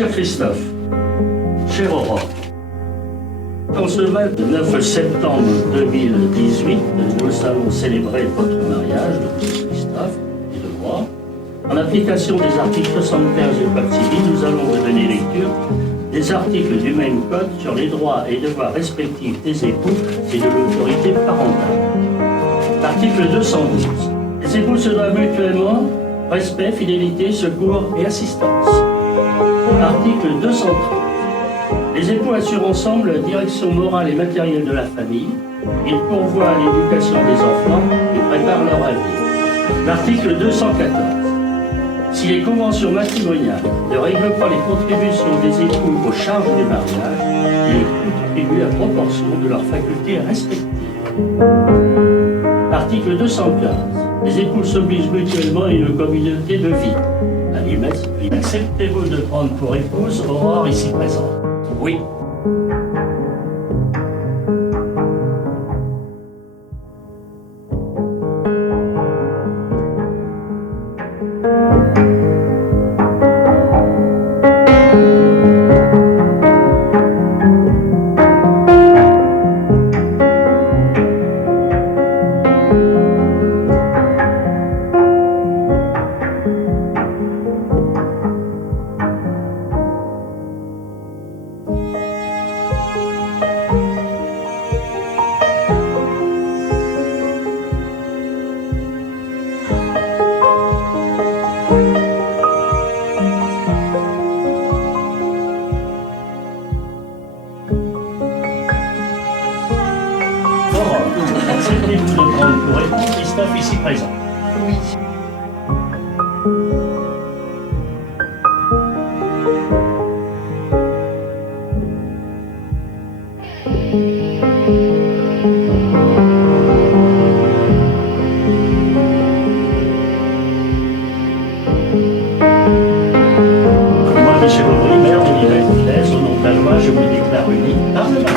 Cher Christophe, chère Aurore, en ce 29 septembre 2018, nous allons célébrer votre mariage de Christophe et de moi. En application des articles 75 du Code civil, nous allons vous donner lecture des articles du même Code sur les droits et devoirs respectifs des époux et de l'autorité parentale. Article 212. Les époux se doivent mutuellement respect, fidélité, secours et assistance. Article 230. Les époux assurent ensemble la direction morale et matérielle de la famille. Ils pourvoient à l'éducation des enfants et préparent leur avenir. L'article 214. Si les conventions matrimoniales ne règlent pas les contributions des époux aux charges du mariage, ils contribuent à proportion de leurs facultés respectives. Article 215. Les époux s'obligent mutuellement à une communauté de vie. Acceptez-vous de prendre pour épouse Aurore ici présente? Oui. Acceptez-vous de prendre pour époux Christophe ici présent? Oui. Moi, Michel Aubry, maire de l'Île-et-Vilaine, au nom de la loi, je vous déclare unis par le mariage.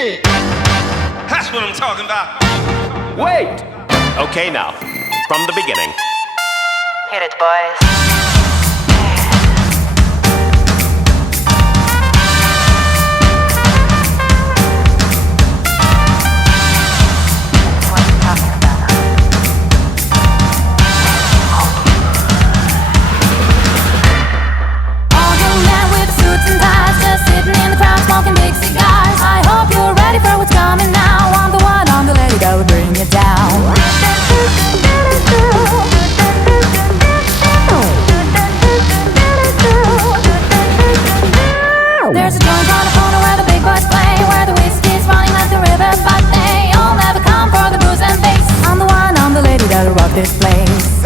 That's what I'm talking about. Wait! Okay, now, from the beginning. Hit it, boys. Sitting in the crowd smoking big cigars. I hope you're ready for what's coming now. I'm the one, I'm the lady that will bring you down. There's a joint on the corner where the big boys play, where the whiskey's running like the river, but they all never come for the booze and bass. I'm the one, I'm the lady that'll rock this place.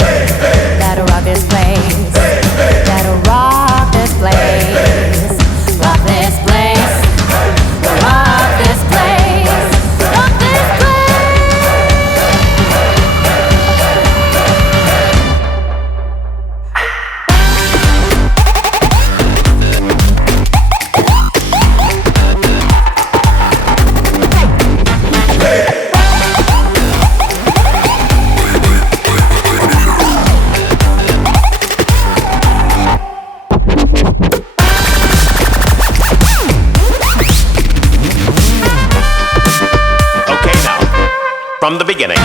That'll rock this place. That'll rock this place. Rock this place. Rock this place. Rock this From the beginning.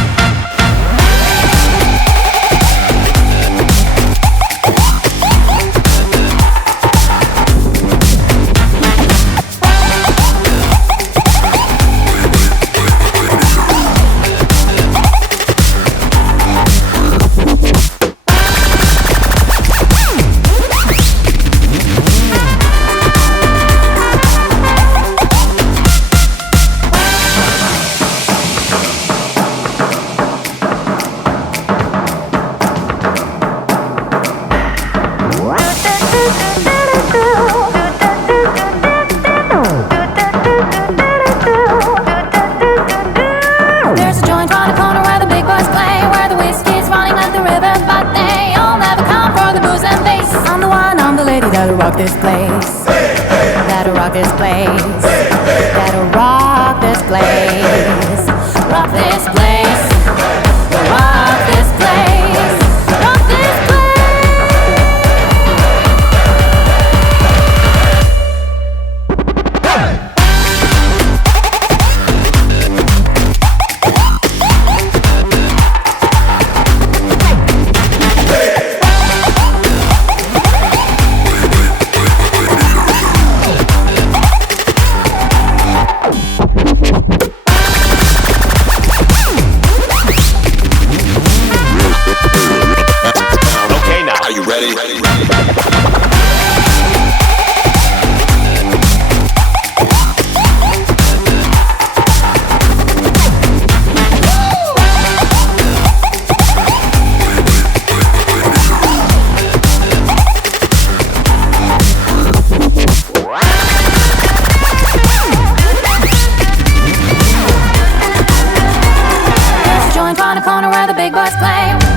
That'll rock this place. That'll rock this place. That'll rock this place. Rock this place. Rock this place. Rock this corner where the big boys play.